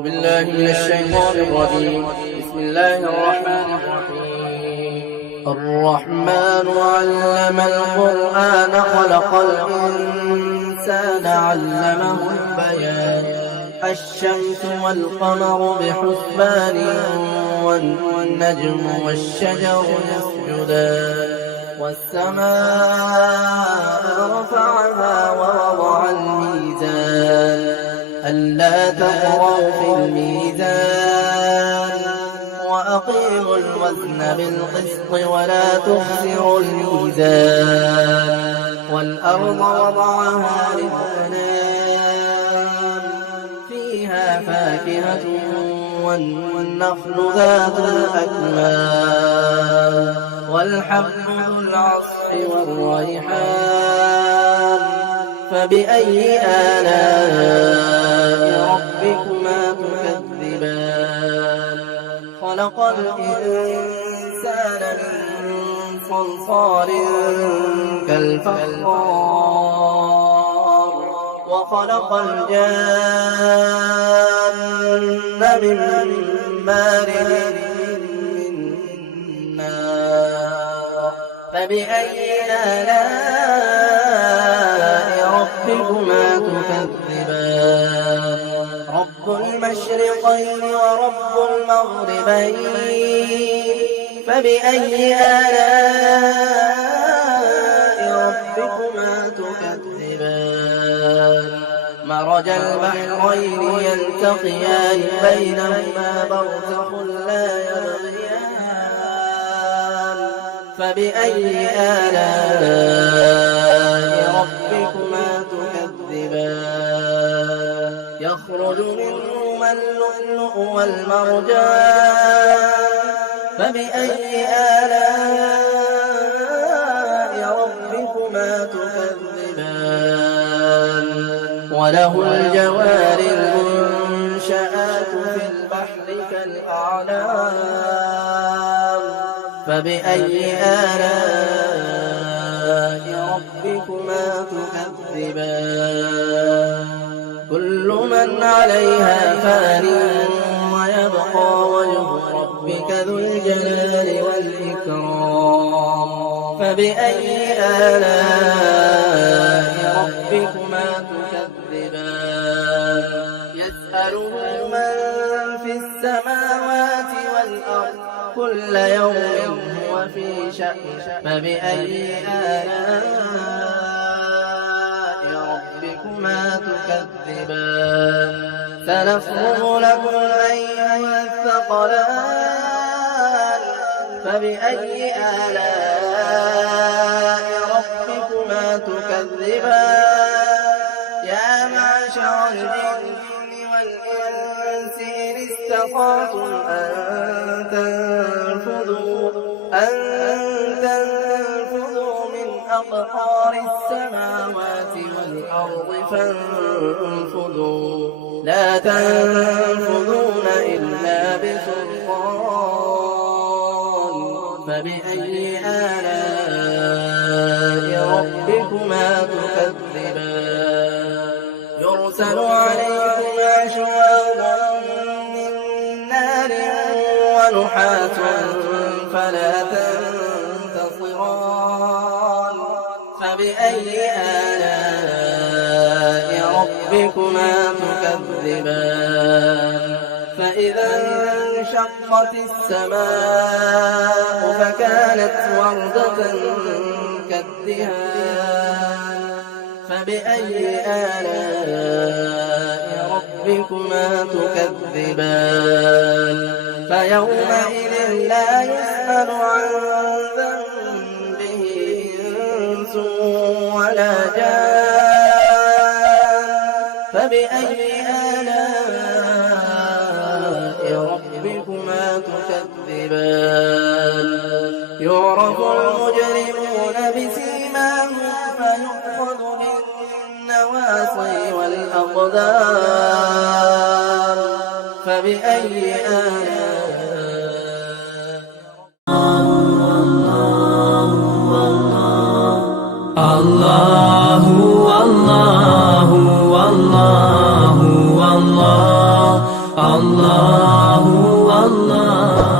أعوذ بالله من الشيطان الرجيم. بسم الله الرحمن الرحيم. الرحمن علم القرآن خلق الإنسان علمه البيان. الشمس والقمر بحسبان والنجم والشجر يسجدان والسماء رفعها ووضع الميزان ألا تطغوا في الميزان وأقيموا الوزن بالقسط ولا تخسروا الميزان والأرض وضعها للأنام فيها فاكهة والنخل ذات الأكمام والحب ذو العصف والريحان فبأي آلاء ربكما تكذبان خلق الإنسان من صلصال كالفخار وخلق الجان من مارج من نار فبأي آلاء ربكما تكذبان رب المشرقين ورب المغربين فبأي آلاء ربكما تكذبان مرج البحرين يلتقيان بينهما برزخ لا يبغيان فبأي آلاء ربكما تكذبان يخرج منهما اللؤلؤ والمرجان فبأي آلاء ربكما تكذبان وله الجوار المنشآت في البحر كالأعلام فبأي آلاء ربكما تكذبان كل من عليها فان ويبقى وجه ربك ذو الجلال والإكرام فبأي آلاء ربكما تكذبان يسأله من في السماوات والأرض كل يوم هو في شأن فبأي آلاء ربكما تكذبان سنفرغ لكم أيها الثقلان فبأي آلاء ربكما تكذبان يا معشر الجن والإنس إن استطعتم أن تنفذوا من أقطار السماوات والأرض فانفذوا لا تنفذون إلا بسلطان فبأي آلاء ربكما تكذبان يرسل عليكما شواظ من نار ونحاس فلا تنتصران فبأي آلاء ربكما تكذبان فإذا انشقت السماء فكانت وردة كالدهان فبأي آلاء ربكما تكذبان فيومئذ لا يسأل عن ذنبه إنس ولا جان فبأي آلاء ربكما تكذبان يعرف المجرمون بسيماهم فيؤخذ بالنواصي والأقدام فبأي آلاء الله الله الله الله الله الله